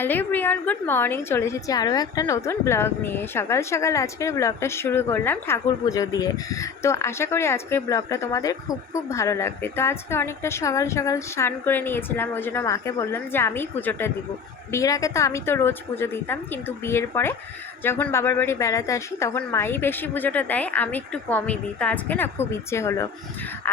Hello everyone, good morning. চলে এসেছি আরও একটা নতুন ব্লগ নিয়ে। সকাল সকাল আজকের ব্লগটা শুরু করলাম ঠাকুর পুজো দিয়ে। তো আশা করি আজকের ব্লগটা তোমাদের খুব খুব ভালো লাগবে। তো আজকে অনেকটা সকাল সকাল স্নান করে নিয়েছিলাম, ওই জন্য মাকে বললাম যে আমিই পুজোটা দিব। বিয়ের আগে তো আমি তো রোজ পুজো দিতাম, কিন্তু বিয়ের পরে যখন বাবার বাড়ি বেড়াতে আসি তখন মাই বেশি পুজোটা দেয়, আমি একটু কমই দিই। তো আজকে না খুব ইচ্ছে হলো।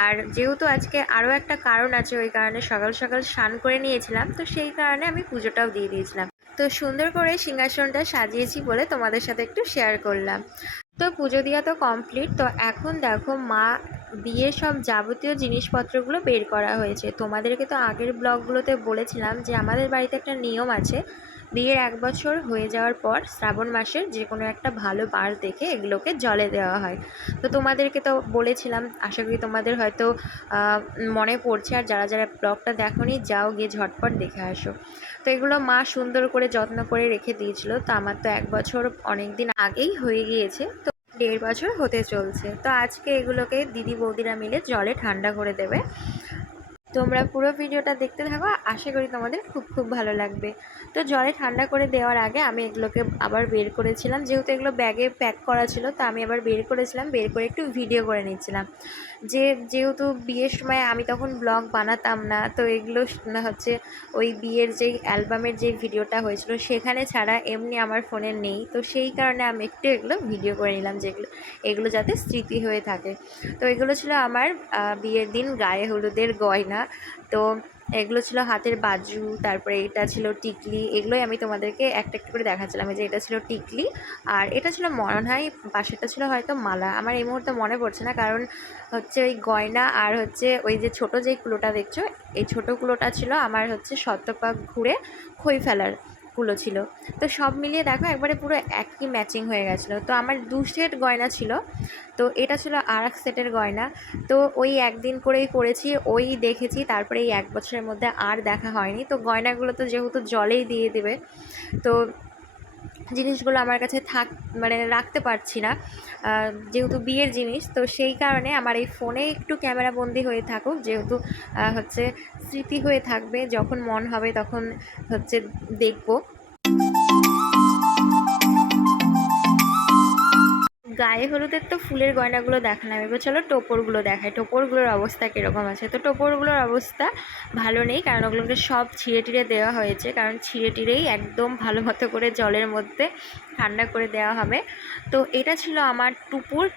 আর যেহেতু আজকে আরও একটা কারণ আছে, ওই কারণে সকাল সকাল স্নান করে নিয়েছিলাম, তো সেই কারণে আমি পুজোটাও দিয়ে দিয়েছিলাম। তো সুন্দর করে সিংহাসনটা সাজিয়েছি বলে তোমাদের সাথে একটু শেয়ার করলাম। তো পুজো দেওয়া তো কমপ্লিট। তো এখন দেখো মা বিয়ের সব যাবতীয় জিনিসপত্রগুলো বের করা হয়েছে। তোমাদেরকে তো আগের ব্লগগুলোতে বলেছিলাম যে আমাদের বাড়িতে একটা নিয়ম আছে, বিয়ের 1 বছর হয়ে যাওয়ার পর শ্রাবণ মাসের যে কোনো একটা ভালো বার দেখে এগুলোকে জলে দেওয়া হয়। তো তোমাদেরকে তো বলেছিলাম, আশা করি তোমাদের হয়তো মনে পড়ছে। আর যারা যারা ব্লগটা দেখোনি, যাও গিয়ে ঝটপট দেখে আসো। তো এগুলো মা সুন্দর করে যত্ন করে রেখে দিয়েছিল। তো আমার তো 1 বছর অনেক দিন আগেই হয়ে গিয়েছে, তো 1.5 বছর হতে চলছে। তো আজকে এগুলোকে দিদি বৌদিরা মিলে জলে ঠান্ডা করে দেবে। তোমরা পুরো ভিডিওটা দেখতে থাকো, আশা করি তোমাদের খুব খুব ভালো লাগবে। তো জলে ঠান্ডা করে দেওয়ার আগে আমি এগুলোকে আবার বের করেছিলাম, যেহেতু এগুলো ব্যাগে প্যাক করা ছিল। তো আমি আবার বের করেছিলাম, বের করে একটু ভিডিও করে নিচ্ছিলাম। যেহেতু বিয়ের সময় আমি তখন ব্লগ বানাতাম না, তো এগুলো হচ্ছে ওই বিয়ের যেই অ্যালবামের যে ভিডিওটা হয়েছিল সেখানে ছাড়া এমনি আমার ফোনে নেই। তো সেই কারণে আমি একটু এগুলো ভিডিও করে নিলাম, যেগুলো এগুলো যাতে স্মৃতি হয়ে থাকে। তো এগুলো ছিল আমার বিয়ের দিন গায়ে হলুদের গয়না। তো এগুলো ছিল হাতের বাজু, তারপরে এটা ছিল টিকলি। এগুলোই আমি তোমাদেরকে একটা একটা করে দেখাচ্ছিলাম। যে এটা ছিল টিকলি, আর এটা ছিল মনে হয় পাশেরটা ছিল হয়তো মালা। আমার এই মুহূর্তে মনে পড়ছে না, কারণ হচ্ছে ওই গয়না আর হচ্ছে ওই যে ছোট যে কুলোটা দেখছো, এই ছোটো কুলোটা ছিল আমার হচ্ছে শতপাক ঘুরে খই ফেলার কুলো ছিল। তো সব মিলিয়ে দেখো একবারে পুরো একই ম্যাচিং হয়ে গেছিলো। তো আমার 2 সেট গয়না ছিল, তো এটা ছিল আর এক সেটের গয়না। তো ওই একদিন করেই করেছি, ওই দেখেছি, তারপরে এই 1 বছরের মধ্যে আর দেখা হয়নি। তো গয়নাগুলো তো যেহেতু জলেই দিয়ে দেবে, তো জিনিসগুলো আমার কাছে মানে রাখতে পারছি না, যেহেতু বিয়ের জিনিস। তো সেই কারণে আমার এই ফোনে একটু ক্যামেরা বন্দি হয়ে থাকুক, যেহেতু হচ্ছে স্মৃতি হয়ে থাকবে, যখন মন হবে তখন হচ্ছে দেখব। গায়ে হলুদের তো ফুলের গয়নাগুলো দেখালাম, এবার চলো টোপরগুলো দেখায়। টোপরগুলোর অবস্থা কীরকম আছে? তো টোপরগুলোর অবস্থা ভালো নেই, কারণ ওগুলোকে সব ছিঁড়ে টিড়ে দেওয়া হয়েছে, কারণ ছিঁড়ে টিড়েই একদম ভালো মতো করে জলের মধ্যে ঠান্ডা করে দেওয়া হবে। তো এটা ছিল আমার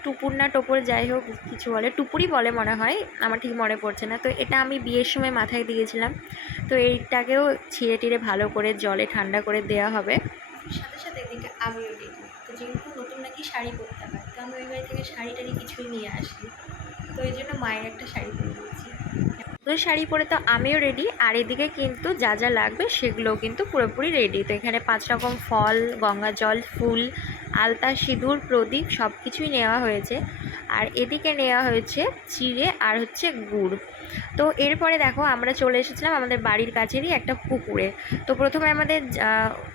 টুপুর না টোপর, যাই হোক কিছু বলে, টুপুরই বলে মনে হয়, আমার ঠিক মনে পড়ছে না। তো এটা আমি বিয়ের সময় মাথায় দিয়েছিলাম। তো এইটাকেও ছিঁড়ে টিড়ে ভালো করে জলে ঠান্ডা করে দেওয়া হবে। সাথে সাথে এদিকে আমিও রেডি। তো যেহেতু নতুন নাকি শাড়ি পরতে হয়, তো আমি ওই বাড়ি থেকে শাড়ি টাড়ি কিছুই নিয়ে আসি, তো এই জন্য মায়ের একটা শাড়ি পরে দিয়েছি। তো শাড়ি পরে তো আমিও রেডি, আর এদিকে কিন্তু যা যা লাগবে সেগুলোও কিন্তু পুরোপুরি রেডি। তো এখানে 5 রকম ফল, গঙ্গা জল, ফুল, আলতা, সিঁদুর, প্রদীপ সব কিছুই নেওয়া হয়েছে। আর এদিকে নেওয়া হয়েছে চিড়ে আর হচ্ছে গুড়। তো এরপরে দেখো আমরা চলে এসেছিলাম আমাদের বাড়ির কাছেরই একটা পুকুরে। তো প্রথমে আমাদের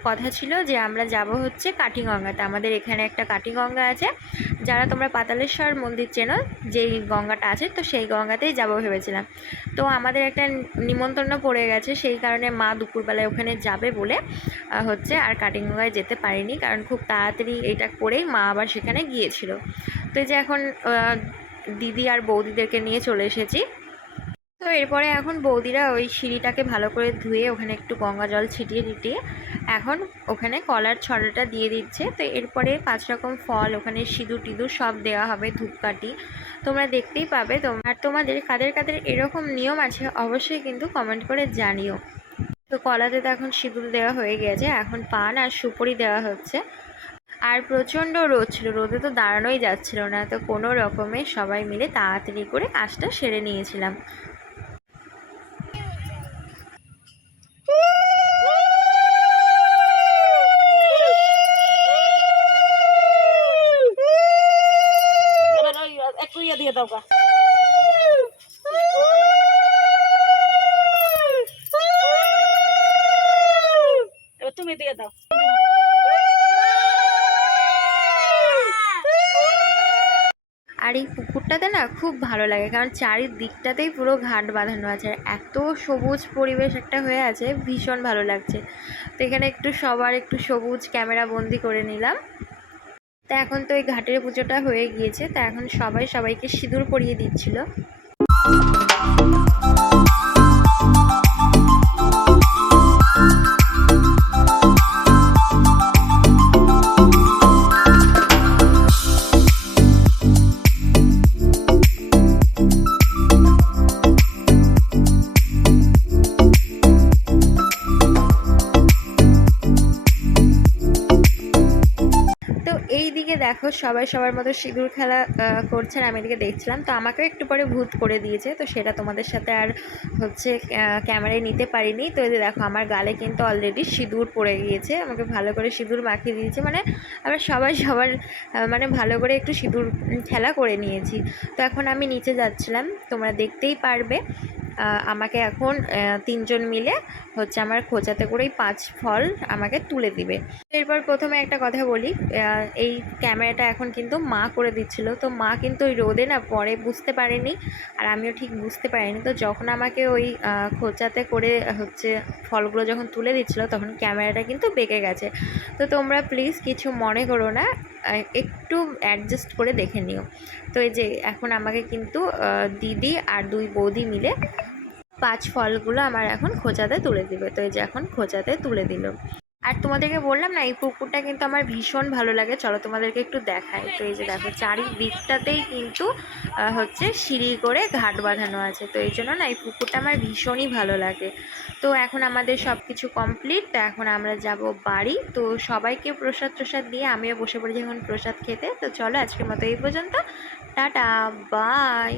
কথা ছিল যে আমরা যাব হচ্ছে কাঠিগঙ্গাতে। আমাদের এখানে একটা কাঠিগঙ্গা আছে, যারা তোমরা পাতালেশ্বর মন্দির চেনো, যেই গঙ্গাটা আছে, তো সেই গঙ্গাতেই যাবো ভেবেছিলাম। তো আমাদের একটা নিমন্ত্রণ পড়ে গেছে, সেই কারণে মা দুপুরবেলায় ওখানে যাবে বলে হচ্ছে আর কাঠিগঙ্গায় যেতে পারিনি, কারণ খুব তাড়াতাড়ি এইটা করেই মা আবার সেখানে গিয়েছিল। তো এই যে এখন দিদি আর বৌদিদেরকে নিয়ে চলে এসেছি। তো এরপরে এখন বৌদিরা ওই সিঁড়িটাকে ভালো করে ধুয়ে ওখানে একটু গঙ্গা জল ছিটিয়ে টিটিয়ে এখন ওখানে কলার ছড়াটা দিয়ে দিচ্ছে। তো এরপরে 5 রকম ফল, ওখানে সিঁদুর টিঁদুর সব দেওয়া হবে, ধূপকাঠি তোমরা দেখতেই পাবে। আর তোমাদের কাদের কাদের এরকম নিয়ম আছে অবশ্যই কিন্তু কমেন্ট করে জানিও। তো কলাতে তো এখন সিঁদুর দেওয়া হয়ে গেছে, এখন পান আর সুপুরি দেওয়া হচ্ছে। আর প্রচণ্ড রোদ ছিল, রোদে তো দাঁড়ানোই যাচ্ছিল না। তো কোনো রকমে সবাই মিলে তাড়াতাড়ি করে কাজটা সেরে নিয়েছিলাম। একটু ইয়ে দিয়ে দাও গা। এবার তুমি দিয়ে দাও। আর এই পুকুরটাতে না খুব ভালো লাগে, কারণ চারিদিকটাতেই পুরো ঘাট বাঁধানো আছে, আর এত সবুজ পরিবেশ একটা হয়ে আছে, ভীষণ ভালো লাগছে। তো এখানে একটু সবার একটু সবুজ ক্যামেরা বন্দি করে নিলাম। তা এখন তো এই ঘাটের পুজোটা হয়ে গিয়েছে, তা এখন সবাই সবাইকে সিঁদুর পরিয়ে দিচ্ছিল। তো এই দিকে দেখো সবাই সবার মতো সিঁদুর খেলা করছেন, আমি এদিকে দেখছিলাম। তো আমাকেও একটু পরে ভূত করে দিয়েছে, তো সেটা তোমাদের সাথে আর হচ্ছে ক্যামেরায় নিতে পারিনি। তো এই যে দেখো আমার গালে কিন্তু অলরেডি সিঁদুর পড়ে গিয়েছে, আমাকে ভালো করে সিঁদুর মাখিয়ে দিয়েছে, মানে আমরা সবাই সবার মানে ভালো করে একটু সিঁদুর খেলা করে নিয়েছি। তো এখন আমি নিচে যাচ্ছিলাম, তোমরা দেখতেই পারবে। আমাকে এখন 3জন মিলে হচ্ছে আমার খোঁচাতে করেই 5 ফল আমাকে তুলে দিবে। এরপর প্রথমে একটা কথা বলি, এই ক্যামেরাটা এখন কিন্তু মা করে দিচ্ছিল। তো মা কিন্তু ওই রোদে না পরে বুঝতে পারেনি, আর আমিও ঠিক বুঝতে পারিনি। তো যখন আমাকে ওই খোঁচাতে করে হচ্ছে ফলগুলো যখন তুলে দিচ্ছিল, তখন ক্যামেরাটা কিন্তু বেঁকে গেছে। তো তোমরা প্লিজ কিছু মনে করো না, একটু অ্যাডজাস্ট করে দেখে নিও। তো এই যে এখন আমাকে কিন্তু দিদি আর 2 বৌদি মিলে 5 ফলগুলো আমার এখন খোঁচাতে তুলে দিবে। তো এই যে এখন খোঁচাতে তুলে দিল। আর তোমাদেরকে বললাম না, এই পুকুরটা কিন্তু আমার ভীষণ ভালো লাগে, চলো তোমাদেরকে একটু দেখাই। তো এই যে দেখো চারিদিকটাতেই কিন্তু হচ্ছে সিঁড়ি করে ঘাট বাঁধানো আছে, তো এই জন্য না এই পুকুরটা আমার ভীষণই ভালো লাগে। তো এখন আমাদের সব কিছু কমপ্লিট, তো এখন আমরা যাব বাড়ি। তো সবাইকে প্রসাদ টসাদ দিয়ে আমিও বসে পড়েছি এখন প্রসাদ খেতে। তো চলো আজকের মতো এই পর্যন্ত, টাটা, বাই।